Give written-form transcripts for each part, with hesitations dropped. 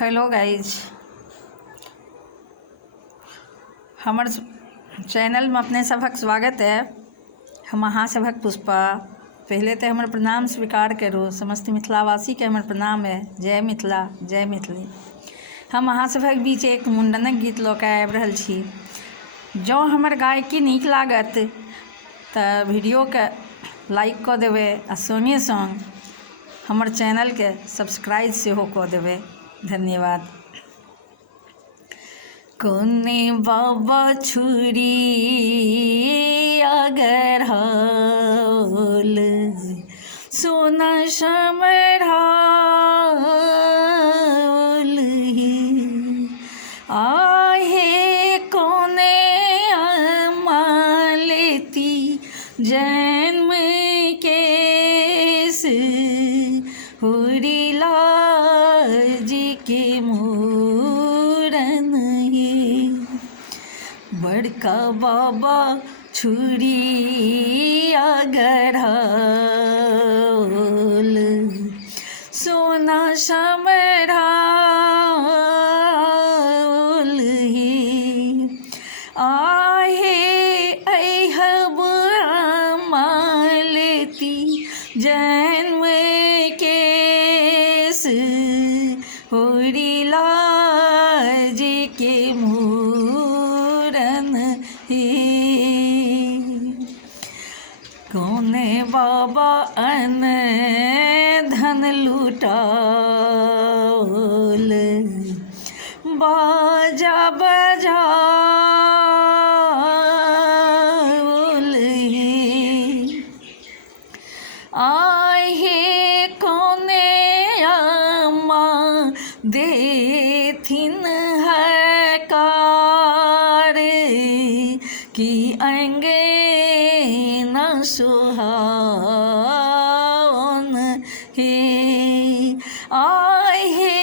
Hello guys, हमर channel में अपने सभक स्वागत है। हम अहाँ सभक पुष्पा। पहले तो हमर प्रणाम स्वीकार करू। समस्त मिथिलावासी के हमर प्रणाम है। जय मिथिला, जय मैथिली। हम अहाँ सभक बीच एक मुंडनक गीत लऽ कऽ आबि रहल छी। जँ हमर गायकी नीक लागत तऽ वीडियोके लाइक कऽ देबै आ सङ्गे सङ्ग हमर चैनलके सब्सक्राइब सेहो कऽ देबै। धन्यवाद। कोने बाबा छुरी अगर हाल सोना समराल आहे कोने मालेती जन्म केस हुरी लाजी के मूरन ये बड़का बाबा छुरी अगर हाल सोना समराल आहे अहब मालती जन्म केस होरी लाज के मूरन हे कोने बाबा अन धन लुटाल बाजा बजाल आहे कोने आमा देथिन है कार की अंगे न सुहावन हे आहे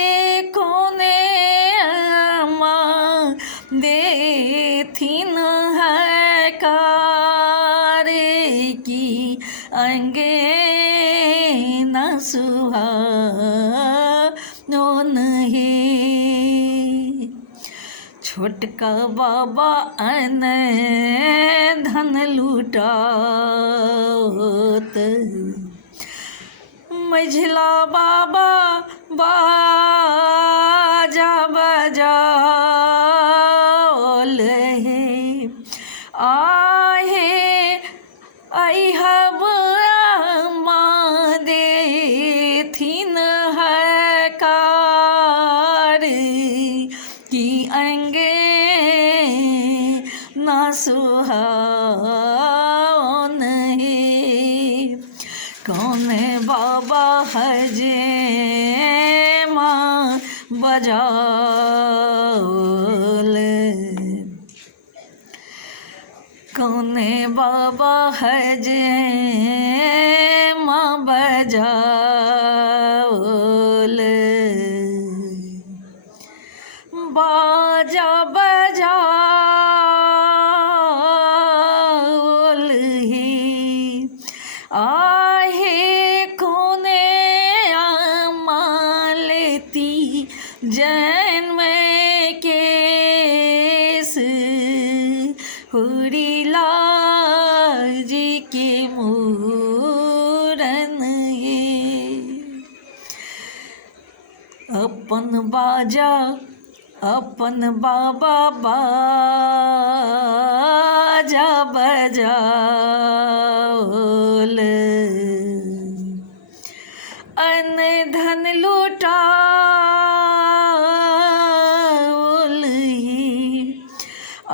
कोने आमा देथिन है कार की अंगे न सुहावन हे छोटका बाबा अन धन लुटावत मझला बाबा बाजा बजाल हे आहे अहब माँ देथिन है कार की अंगे ना सुहावन हे कौन बाबा हजे माँ बजाल कौने बाबा हजे माँ बजाल बाजा बजाल ही आहे कोने मालती जन्म केस हुरी लाजी के मूरन ये अपन बाजा अपन बाबा बाजा बजाल अन धन लुटाल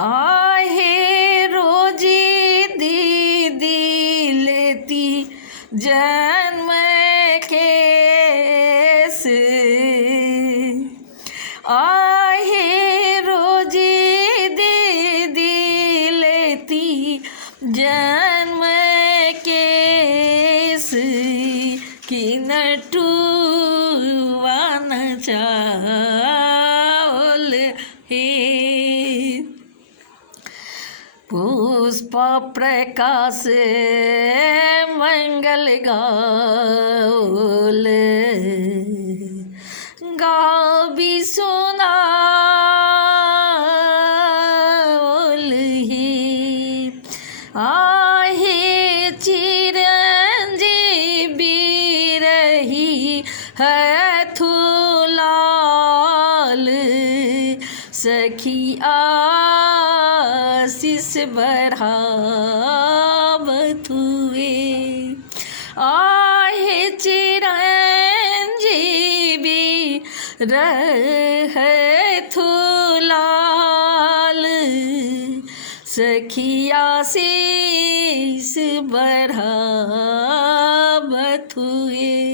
आहे रोजी दीदी लेती जन्म केस आहे रोजी दीदी लेती जन्म केस की नटुवान चावल हे पुष्प प्रकाश मंगल गावल गावी सो शीश बढ़ावथुए। आहे चिरंजीवी रहथु लाल, सखिया शीश बढ़ावथुए।